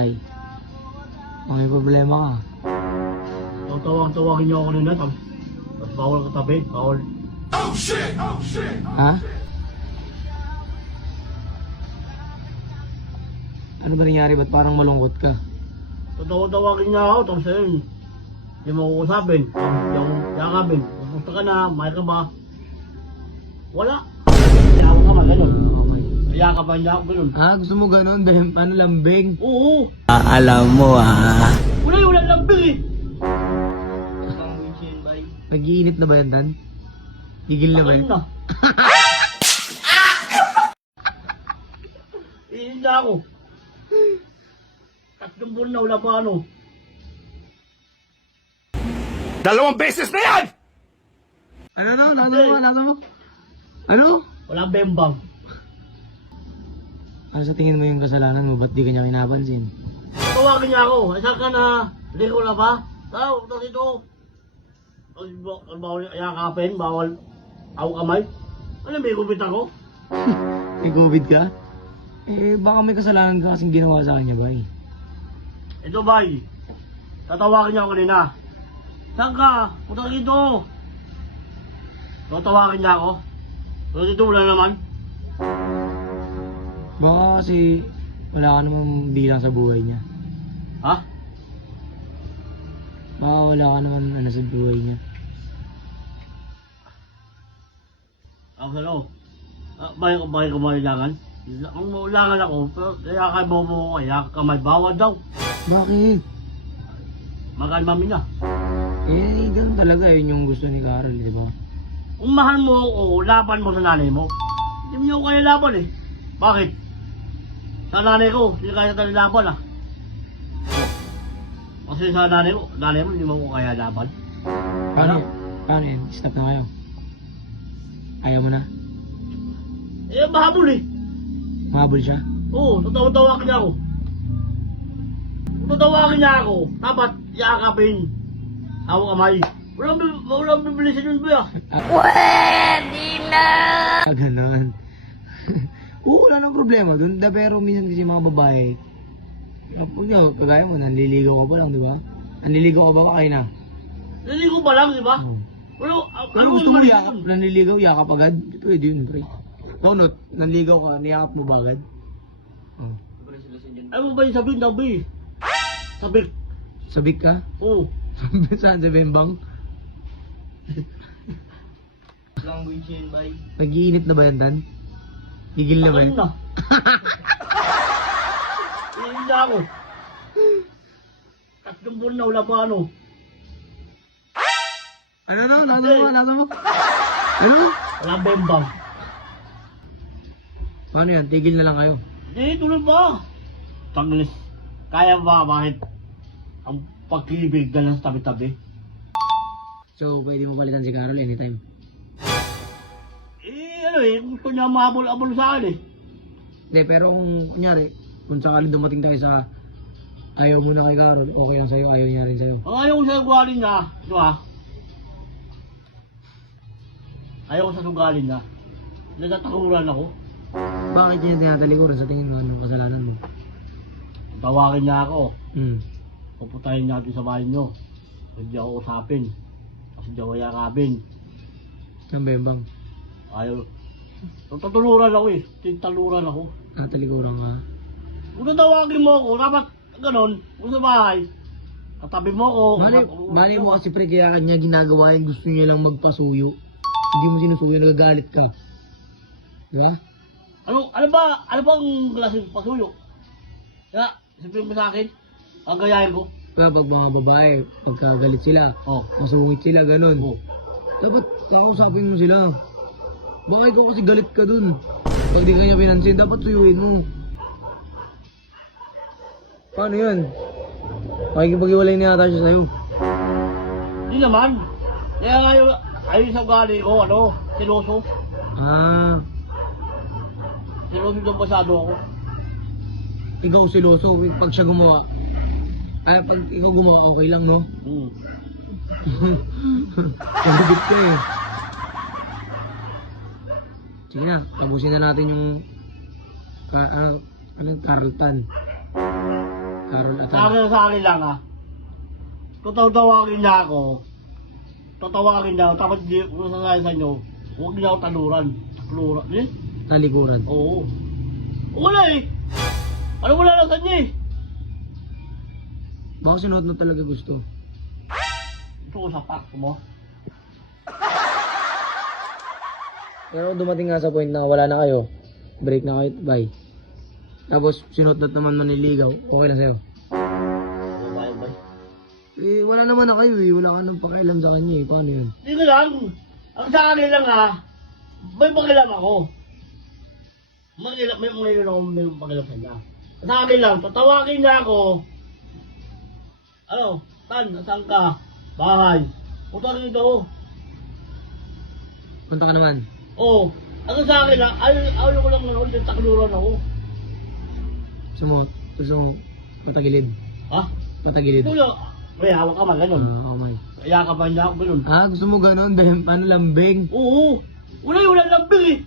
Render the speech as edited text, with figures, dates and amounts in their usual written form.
Ay. May problema ka. Tawagin niyo ako nila, tapos bawal katabi, bawal. Oh shit! Oh shit! Ha? Ano ba nangyari? Ba't parang malungkot ka? Tawagin niya ako, tapos ayun, hindi mo ko usapin, yung yakabin, pupunta ka na, may ka ba? Wala. Yakap ka ba, ganun. Yakapan niya ako, ganun. Ah, gusto mo ganun? Dahil paano lambing? Oo. Alam mo Wala lambing eh. Nag-iinit na ba yan, Dan? Tigil na ba Tagal yan? na. Iinit na ako. 3 buwan na, wala pa ano. 2 beses na yan! Ano? Nasa mo? Ano? Wala bembang. Ano sa tingin mo yung kasalanan mo? Ba't di ka niya kinapansin? Tawagin niya ako. Saan ka na? Hindi ko na ba? Tapos ito. Bawal yakapin, bawal ako kamay. Ano, may kupit ako? May COVID ka? Eh, baka may kasalanan ka kasing ginawa sa kanya, bay. Ito bay. Tatawagin niya ako kanina. Saan ka? Punta ka dito. Tatawagin niya ako. Pero dito wala naman. Baka kasi wala ka namang bilang sa buhay niya. Ha? Baka wala ka naman ano sa buhay niya. Ako sa loob. Bakit ko mailangan? Ang maulangan ako, pero kaya mo mo kaya kamay bawal daw. Bakit? Makan mami na. Eh, ganun talaga. Yun yung gusto ni Carol, di ba? Kung mahal mo ako, laban mo sa nanay mo. Hindi mo niyo kaya laban eh. Bakit? Sa nanay ko, hindi kaya tayo laban ah. Kasi sa nanay mo, hindi mo ko kaya laban. Paano? Paano yan? Stop na kayo. Ayaw mo na? Eh, mahabol eh. Mahabol siya? Oo, tatawag niya ako. Tatawagin niya ako, dapat yakapin. Ako kamay. Walang bibilisin yun ba? Pwede na! Ah, ganon. Oo, wala nang problema dun. Pero minsan kasi mga babae, kagaya mo, nanliligaw ka pa lang, di ba? Nanliligaw ka ba o kayo na? Hindi ko pa lang, di ba? Pero gusto mo yakap, nanliligaw, yakap agad? Pwede yun, pre. Not, nanligaw ka, niyakap mo ba agad? Ano ba yung sabihin daw, B? Sabik. Sabik ka? Oo. Saan sa bembang? Language yun, bay. Nag-iinit na ba yan, Dan? Tigil na ba yan? Tagal na. Iinit na ako. 3 buwan na, wala pa ano. Ano? Nasa mo? Ano? Wala bembang. Paano yan? Tigil na lang kayo. Hindi, tuloy pa. Taglis. Kaya ba, bakit? Ang pag-ibig na lang sa tabi-tabi. So, pwede mo palitan si Carol anytime. Gusto niya mahabol-abol sa akin eh. Hindi, pero kung kunyari, kung sakaling dumating tayo sa ayaw mo na kay Carol, okay lang sa'yo, ayaw niya rin sa'yo. Ang ayaw ko sa sugalin niya, ito ha. Ayaw ko sa sugalin niya. Nagtatakuran ako. Bakit niya tinatalikuran sa tingin mo? Anong kasalanan mo? Tawagin niya ako. Pupuntahin Pupuntahin natin sa bahay niyo. Hindi ako usapin. Kasi hindi ako yakabin. Ang bembang. Ayaw. Tataluran ako eh. Tintaluran ako. Natalikuran ka. Kung tatawagin mo ako, dapat ganon. Kung sa bahay, katabi mo ako. Mali mo kasi pre, kaya kanya ginagawa yung gusto niya lang magpasuyo. Hindi mo sinusuyo, nagagalit ka. Diba? Ano ba ang klaseng pasuyo? Kaya, sabihin mo sa akin, ang gayahin ko. Kaya pag mga babae, pagkagalit sila, Oh. masungit sila, ganun. Oh. Dapat kakausapin mo sila. Baka ikaw kasi galit ka dun. Pag di ka niya pinansin, dapat tuyuin mo. Paano yan? Makikipag-iwalay na yata siya sa'yo. Hindi naman. Kaya ayaw sa ugali ko, siloso. Ah, Siloso daw masyado ako. ikaw siloso pag siya gumawa. Ay, pag ikaw gumawa, okay lang, no? Pagibit ka eh. Sige na, tapusin na natin yung Carlton. Carol at Sa akin lang ah. Tatawagin niya ako. Tatawagin niya ako. Tapos kung sasayin sa inyo, huwag niya ako taluran. Taluran. Eh? talikuran. Oo. Wala eh. Ano wala lang sa inyo eh. Baka sinuot mo talaga gusto. Ito ko sa pack mo. Pero dumating nga sa point na wala na kayo, break na kayo, bye. Tapos sinuot naman mo niligaw, okay na sa'yo. Ano ba yun ba? Eh, wala naman na kayo eh, wala ka nang pakialam sa kanya eh, paano yun? Hindi ko lang. Ang sa akin lang ah. May pakialam ako. May pakialam ako, may pakialam sa kanya. Sa akin lang, tatawagin niya ako. Ano? Tan, saan ka? Bahay. Punta rin dito. Punta ka naman. Oo. Ano sa akin lang, ayaw ko lang nanood, takluran ako. Gusto mo, patagilid. Ha? Patagilid. Ito lang. May hawak ka man, ganun. Okay. Kaya ka ba niya ako ganun? Ah, gusto mo ganun, dahil paano lambing? Oo. Wala lambing eh.